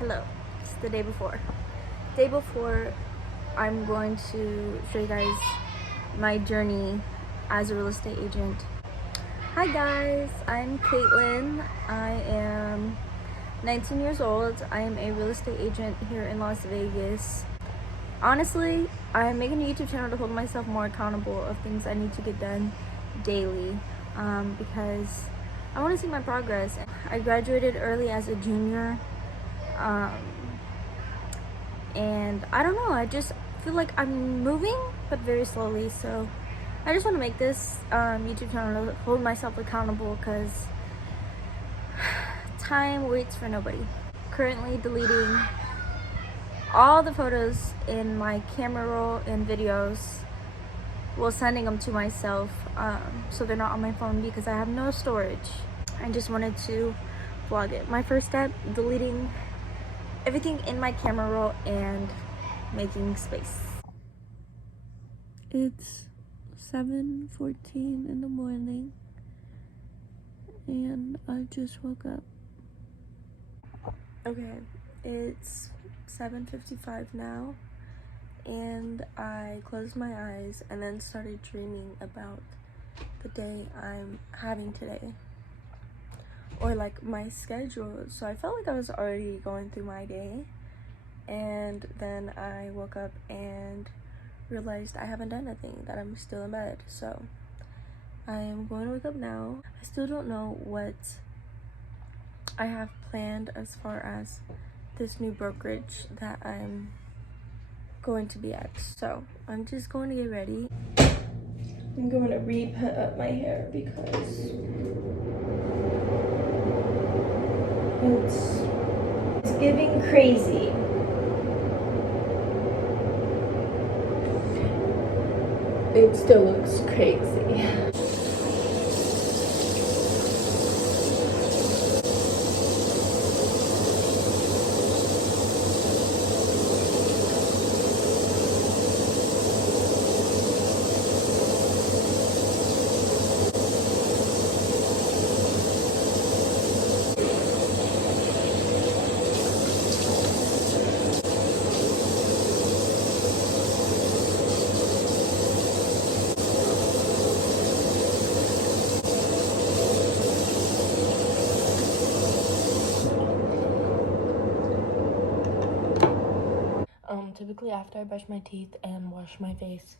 Hello, it's the day before. Day before, I'm going to show you guys my journey as a real estate agent. Hi guys, I'm Caitlin. I am 19 years old. I am a real estate agent here in Las Vegas. Honestly, I'm making a YouTube channel to hold myself more accountable of things I need to get done daily because I want to see my progress. I graduated early as a junior. And I don't know, I just feel like I'm moving but very slowly, so I just want to make this YouTube channel to hold myself accountable because time waits for nobody. Currently deleting all the photos in my camera roll and videos, well, sending them to myself so they're not on my phone because I have no storage. I just wanted to vlog it. My first step, deleting everything in my camera roll and making space. It's 7:14 in the morning and I just woke up. Okay, it's 7:55 now and I closed my eyes and then started dreaming about the day I'm having today, or like my schedule. So I felt like I was already going through my day, and then I woke up and realized I haven't done anything, that I'm still in bed. So I am going to wake up now. I still don't know what I have planned as far as this new brokerage that I'm going to be at. So I'm just going to get ready. I'm going to re-put up my hair because it's giving crazy. It still looks crazy. Typically after I brush my teeth and wash my face,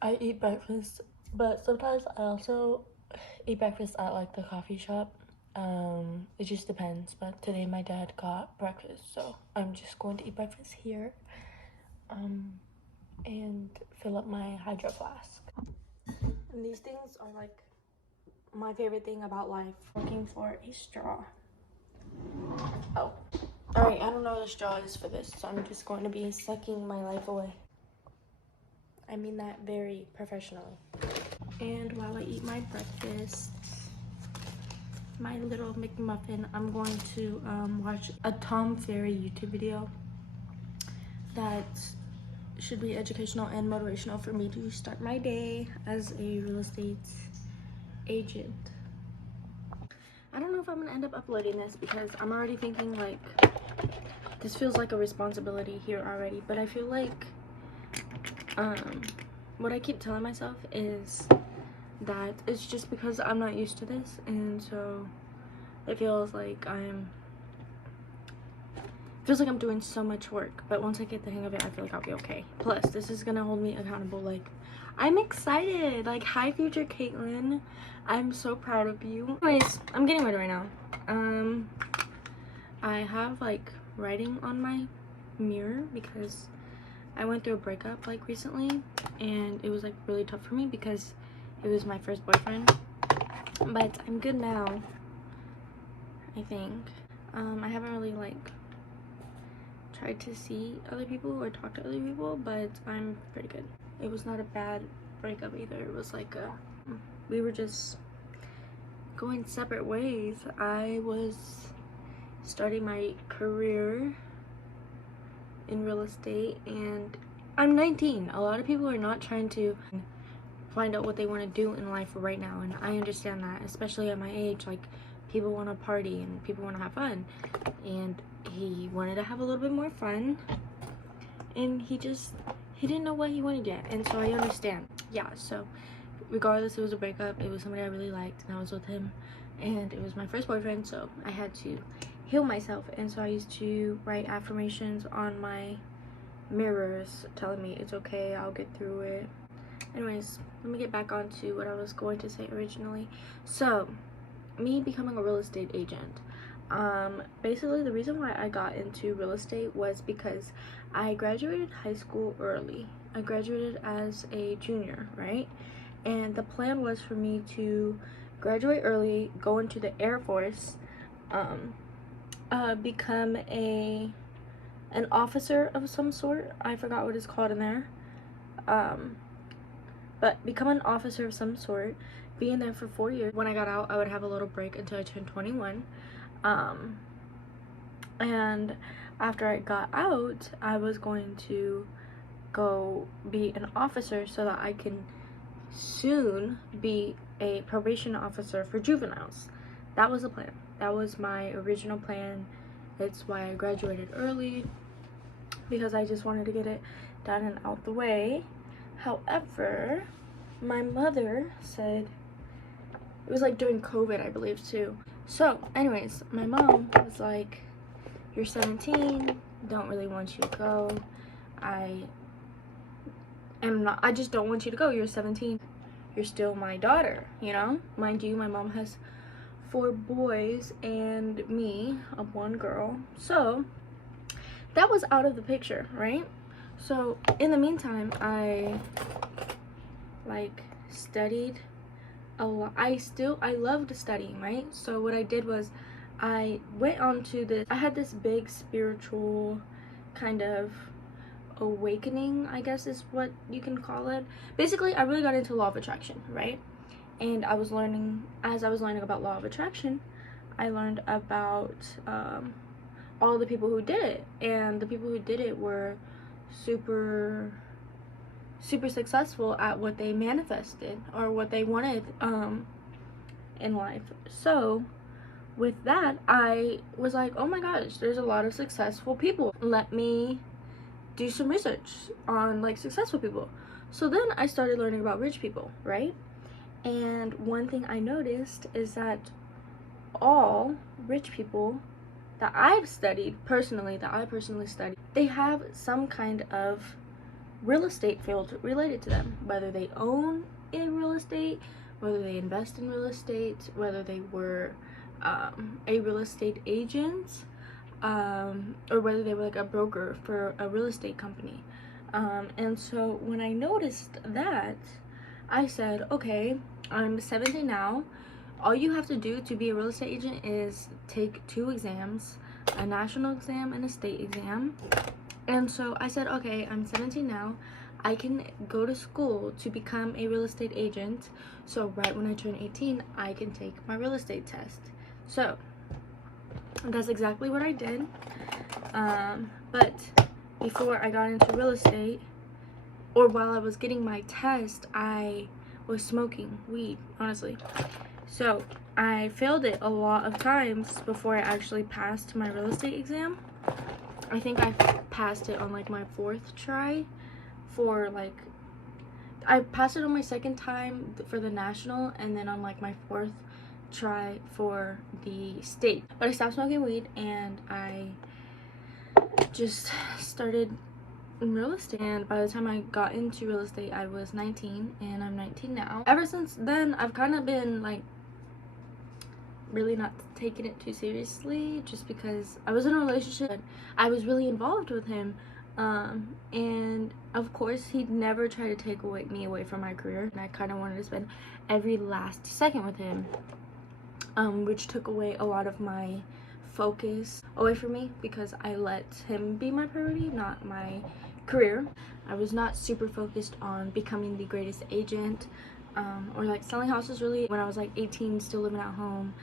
I eat breakfast, but sometimes I also eat breakfast at like the coffee shop. It just depends, but today my dad got breakfast, so I'm just going to eat breakfast here and fill up my hydro flask. And these things are like my favorite thing about life. Looking for a straw. Oh, all right, I don't know what the straw is for this, so I'm just going to be sucking my life away. I mean that very professionally. And while I eat my breakfast, my little McMuffin, I'm going to watch a Tom Ferry YouTube video that should be educational and motivational for me to start my day as a real estate agent. I don't know if I'm gonna end up uploading this because I'm already thinking like this feels like a responsibility here already, but I feel like what I keep telling myself is that it's just because I'm not used to this, and so it feels like I'm doing so much work, but once I get the hang of it, I feel like I'll be okay. Plus, this is gonna hold me accountable. Like, I'm excited. Like, hi future Caitlin, I'm so proud of you. Anyways, I'm getting ready right now. I have like writing on my mirror because I went through a breakup like recently, and it was like really tough for me because it was my first boyfriend, but I'm good now, I think. I haven't really like tried to see other people or talk to other people, but I'm pretty good. It was not a bad breakup either. It was like we were just going separate ways. I was starting my career in real estate and I'm 19. A lot of people are not trying to find out what they want to do in life right now, and I understand that, especially at my age. Like, people want to party and people want to have fun, and he wanted to have a little bit more fun, and he didn't know what he wanted yet. And so I understand. Yeah, so regardless, it was a breakup. It was somebody I really liked, and I was with him, and it was my first boyfriend, so I had to heal myself. And so I used to write affirmations on my mirrors telling me it's okay, I'll get through it. Anyways, let me get back on to what I was going to say originally. So me becoming a real estate agent, basically the reason why I got into real estate was because I graduated high school early. I graduated as a junior, right? And the plan was for me to graduate early, go into the Air Force, become an officer of some sort. I forgot what it's called in there. But become an officer of some sort, be in there for 4 years. When I got out, I would have a little break until I turned 21. And after I got out, I was going to go be an officer so that I can soon be a probation officer for juveniles. That was the plan. That was my original plan. That's why I graduated early, because I just wanted to get it done and out the way. However, my mother said, it was like during COVID, I believe, too. So anyways, my mom was like, you're 17, don't really want you to go. I just don't want you to go. You're 17, you're still my daughter, you know? Mind you, my mom has 4 boys and me, a 1 girl. So that was out of the picture, right? So in the meantime, I like studied a lot. I loved studying, right? So what I did was I went on to I had this big spiritual kind of awakening, I guess is what you can call it. Basically, I really got into law of attraction, right? And as I was learning about law of attraction, I learned about all the people who did it, and the people who did it were super successful at what they manifested or what they wanted in life. So with that, I was like, oh my gosh, there's a lot of successful people. Let me do some research on like successful people. So then I started learning about rich people, right? And one thing I noticed is that all rich people that I've studied personally, they have some kind of real estate field related to them, whether they own a real estate, whether they invest in real estate, whether they were a real estate agent, or whether they were like a broker for a real estate company. And so when I noticed that, I said, okay, I'm 17 now. All you have to do to be a real estate agent is take 2 exams, a national exam and a state exam. And so I said, okay, I'm 17 now. I can go to school to become a real estate agent. So right when I turn 18, I can take my real estate test. So that's exactly what I did. But before I got into real estate, or while I was getting my test, I was smoking weed, honestly. So I failed it a lot of times before I actually passed my real estate exam. I think I passed it on like my 4th try for like, I passed it on my 2nd time for the national, and then on like my 4th try for the state. But I stopped smoking weed and I just started in real estate, and by the time I got into real estate I was 19, and I'm 19 now. Ever since then I've kind of been like really not taking it too seriously, just because I was in a relationship. I was really involved with him, and of course he'd never try to take me away from my career, and I kind of wanted to spend every last second with him, which took away a lot of my focus away from me, because I let him be my priority, not my career. I was not super focused on becoming the greatest agent, or like selling houses really, when I was like 18, still living at home.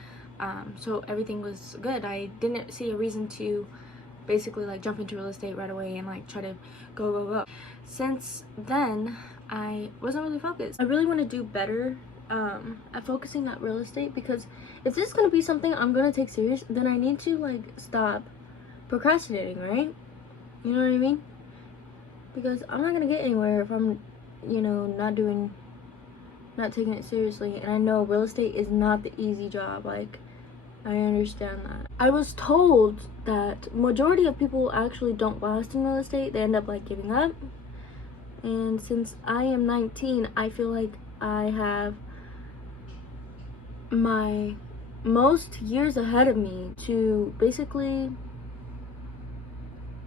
So everything was good. I didn't see a reason to basically like jump into real estate right away and like try to go. Since then, I wasn't really focused. I really want to do better at focusing on real estate, because if this is gonna be something I'm gonna take serious, then I need to like stop procrastinating, right? You know what I mean? Because I'm not gonna get anywhere if I'm, you know, not taking it seriously. And I know real estate is not the easy job. Like, I understand that. I was told that majority of people actually don't last in real estate. They end up like giving up. And since I am 19, I feel like I have my most years ahead of me to basically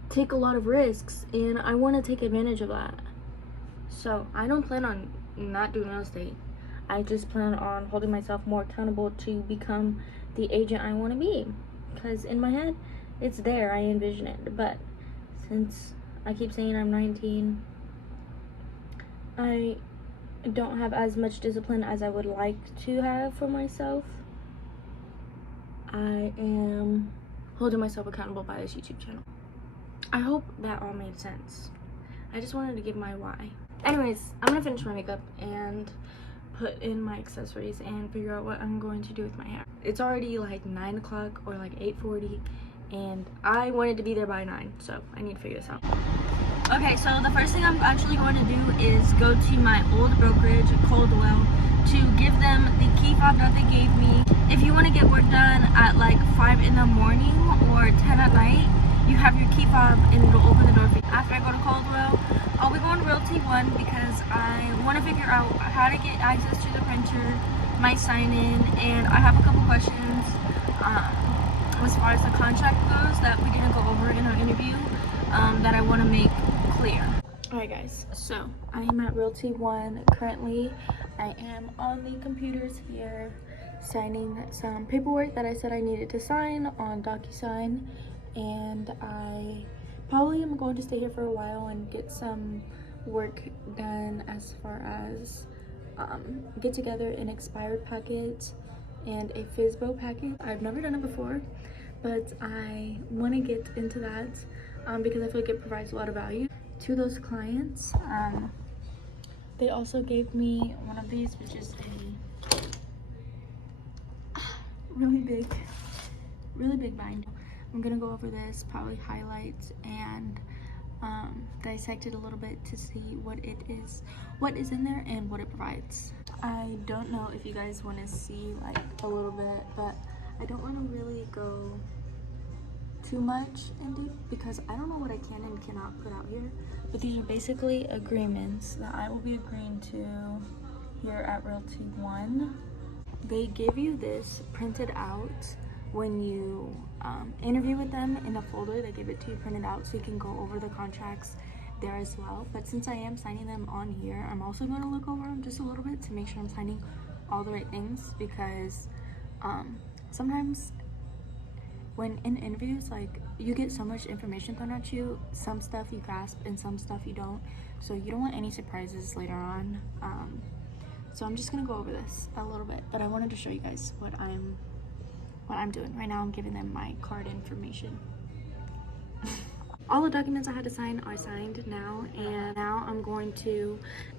take a lot of risks, and I want to take advantage of that. So I don't plan on not doing real estate. I just plan on holding myself more accountable to become the agent I want to be, because in my head it's there, I envision it. But since I keep saying I'm 19, I don't have as much discipline as I would like to have for myself. I am holding myself accountable by this YouTube channel. I hope that all made sense. I just wanted to give my why. Anyways, I'm gonna finish my makeup and put in my accessories and figure out what I'm going to do with my hair. It's already like 9 o'clock or like 8:40, and I wanted to be there by 9, so I need to figure this out. Okay, so the first thing I'm actually going to do is go to my old brokerage, Coldwell, to give them the key fob that they gave me. If you want to get work done at like 5 in the morning or 10 at night, you have your key fob and it'll open the door for you. After I go to Coldwell, I'll be going to Realty One because I want to figure out how to get access to the printer, my sign-in, and I have a couple questions as far as the contract goes that we didn't go over in our interview that I want to make clear. Alright guys, so I am at Realty One currently. I am on the computers here signing some paperwork that I said I needed to sign on DocuSign, and I probably am going to stay here for a while and get some work done as far as get together an expired packet and a FSBO packet. I've never done it before, but I want to get into that because I feel like it provides a lot of value to those clients. They also gave me one of these, which is a really big binder. I'm gonna go over this, probably highlight and dissect it a little bit to see what is in there and what it provides. I don't know if you guys want to see like a little bit, but I don't want to really go too much in deep because I don't know what I can and cannot put out here. But these are basically agreements that I will be agreeing to here at Realty One. They give you this printed out when you interview with them in a folder. They give it to you printed out so you can go over the contracts there as well. But since I am signing them on here, I'm also going to look over them just a little bit to make sure I'm signing all the right things, because sometimes when in interviews, like, you get so much information thrown at you, some stuff you grasp and some stuff you don't, so you don't want any surprises later on. So I'm just gonna go over this a little bit, but I wanted to show you guys what I'm doing right now. I'm giving them my card information. All the documents I had to sign are signed now, and now I'm going to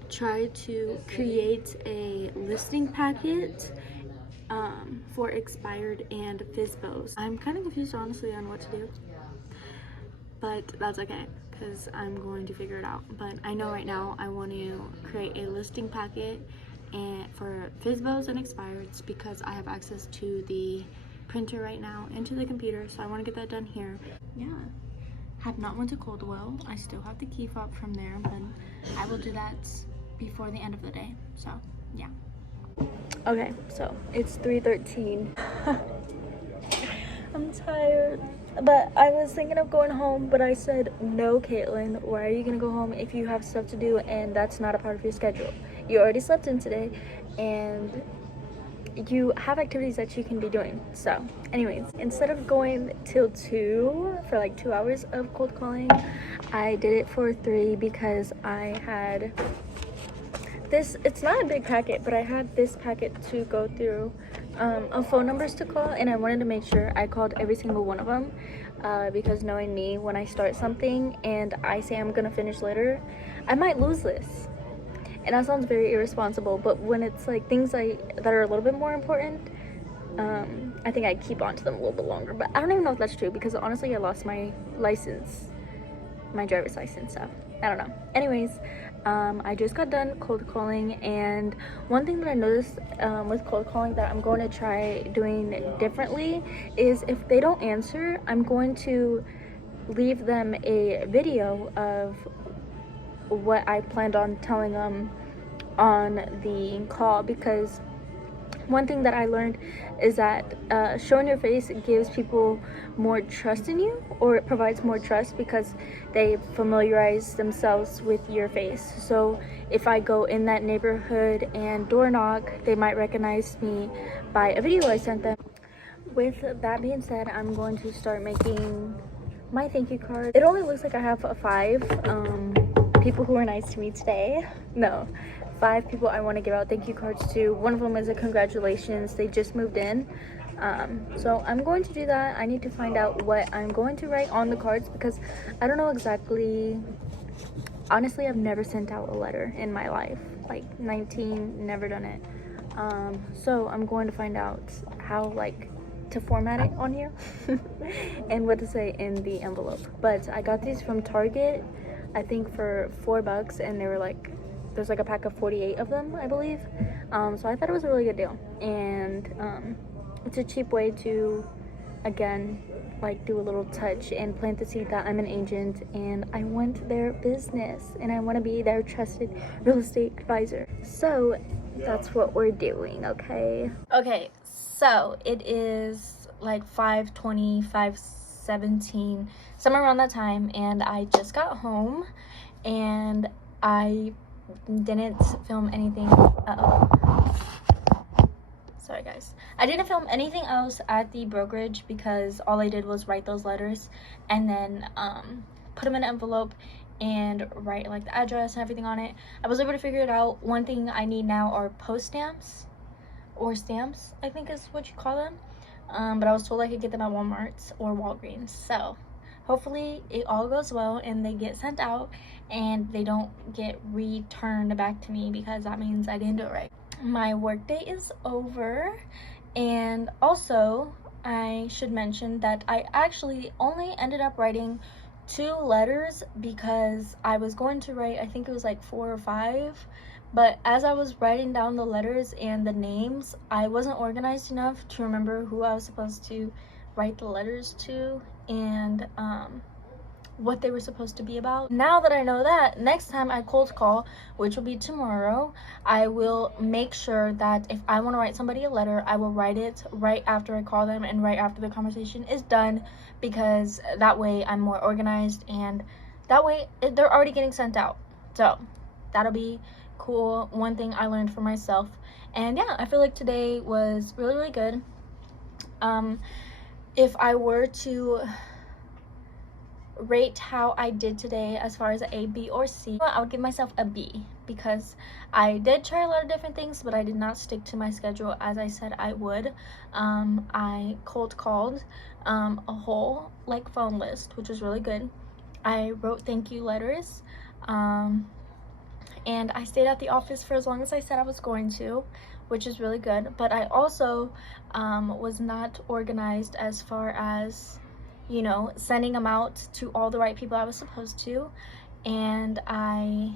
try to create a listing packet for expired and FSBOs. I'm kind of confused honestly on what to do, but that's okay because I'm going to figure it out. But I know right now I want to create a listing packet and for FSBOs and expireds because I have access to the printer right now and to the computer, so I want to get that done here. Yeah, have not went to Coldwell. I still have the key fob from there, but I will do that before the end of the day. So yeah. Okay, so it's 3:13. I'm tired, but I was thinking of going home, but I said, no, Caitlin, why are you gonna go home if you have stuff to do and that's not a part of your schedule? You already slept in today and you have activities that you can be doing. So anyways, instead of going till 2 for like 2 hours of cold calling, I did it for 3 because I had this, it's not a big packet, but I had this packet to go through of phone numbers to call, and I wanted to make sure I called every single one of them because knowing me, when I start something and I say I'm gonna finish later, I might lose this. And that sounds very irresponsible, but when it's like things that are a little bit more important, I think I keep on to them a little bit longer. But I don't even know if that's true, because honestly I lost my license, my driver's license, so I don't know. Anyways, I just got done cold calling, and one thing that I noticed with cold calling that I'm going to try doing differently is if they don't answer, I'm going to leave them a video of what I planned on telling them on the call, because one thing that I learned is that showing your face gives people more trust in you, or it provides more trust because they familiarize themselves with your face. So if I go in that neighborhood and door knock, they might recognize me by a video I sent them. With that being said, I'm going to start making my thank you card. It only looks like I have 5 people who were nice to me today. No, 5 people I want to give out thank you cards to. One of them is a congratulations, they just moved in. So I'm going to do that. I need to find out what I'm going to write on the cards, because I don't know exactly. Honestly, I've never sent out a letter in my life, like 19, never done it. So I'm going to find out how to format it on here and what to say in the envelope. But I got these from Target, I think for $4, and they were like, there's like a pack of 48 of them, I believe. So I thought it was a really good deal, and it's a cheap way to, again, do a little touch and plant the seed that I'm an agent and I want their business and I want to be their trusted real estate advisor. So that's what we're doing. Okay, so it is like 5:20, 5:17, somewhere around that time, and I just got home and I didn't film anything. Sorry guys, I didn't film anything else at the brokerage because all I did was write those letters and then put them in an envelope and write like the address and everything on it. I was able to figure it out. One thing I need now are post stamps, or stamps, I think is what you call them. But I was told I could get them at Walmart or Walgreens. So hopefully it all goes well and they get sent out and they don't get returned back to me, because that means I didn't do it right. My workday is over, and also I should mention that I actually only ended up writing 2 letters because I was going to write, I think it was like 4 or 5, but as I was writing down the letters and the names, I wasn't organized enough to remember who I was supposed to write the letters to and what they were supposed to be about. Now that I know that, next time I cold call, which will be tomorrow, I will make sure that if I want to write somebody a letter, I will write it right after I call them and right after the conversation is done, because that way I'm more organized and that way they're already getting sent out. So that'll be cool. One thing I learned for myself. And yeah, I feel like today was really, really good. If I were to rate how I did today as far as A, B, or C, I would give myself a B, because I did try a lot of different things, but I did not stick to my schedule as I said I would. I cold called a whole phone list, which was really good. I wrote thank you letters, and I stayed at the office for as long as I said I was going to, which is really good. But I also was not organized as far as, you know, sending them out to all the right people I was supposed to, and I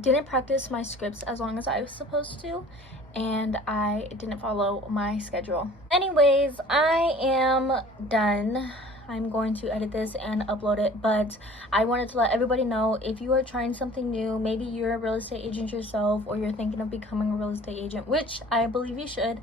didn't practice my scripts as long as I was supposed to, and I didn't follow my schedule. Anyways, I am done. I'm going to edit this and upload it, but I wanted to let everybody know, if you are trying something new, maybe you're a real estate agent yourself, or you're thinking of becoming a real estate agent, which I believe you should,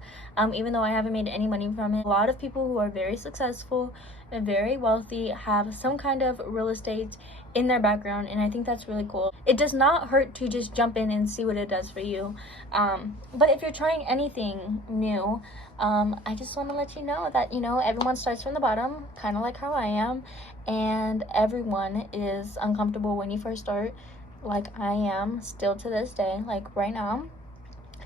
even though I haven't made any money from it. A lot of people who are very successful and very wealthy have some kind of real estate in their background, and I think that's really cool. It does not hurt to just jump in and see what it does for you. But if you're trying anything new, I just want to let you know that, you know, everyone starts from the bottom, kind of like how I am, and everyone is uncomfortable when you first start, like I am still to this day, like right now,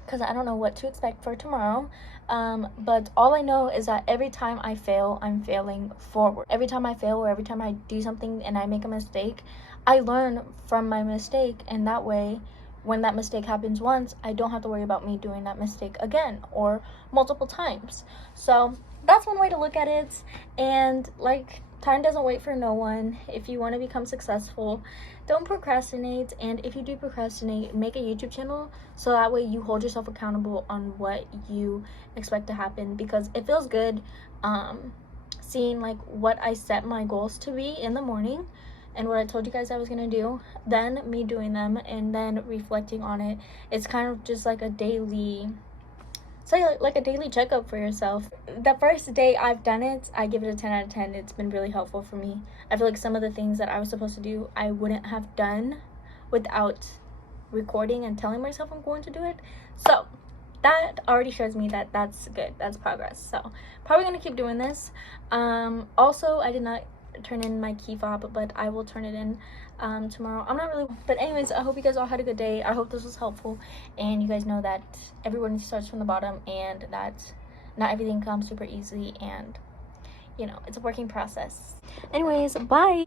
because I don't know what to expect for tomorrow. But all I know is that every time I fail, I'm failing forward. Every time I fail, or every time I do something and I make a mistake, I learn from my mistake, and that way when that mistake happens once, I don't have to worry about me doing that mistake again or multiple times. So that's one way to look at it. And like, time doesn't wait for no one. If you want to become successful, don't procrastinate. And if you do procrastinate, make a YouTube channel so that way you hold yourself accountable on what you expect to happen, because it feels good seeing like what I set my goals to be in the morning and what I told you guys I was gonna do, then me doing them and then reflecting on it. It's kind of just like a daily, it's like a daily checkup for yourself. The first day I've done it, I give it a 10 out of 10. It's been really helpful for me. I feel like some of the things that I was supposed to do, I wouldn't have done without recording and telling myself I'm going to do it. So that already shows me that that's good. That's progress. So probably gonna keep doing this. Also, I did not turn in my key fob, but I will turn it in tomorrow. I'm not really, but anyways, I hope you guys all had a good day. I hope this was helpful, and you guys know that everyone starts from the bottom and that not everything comes super easily, and you know, it's a working process. Anyways, bye.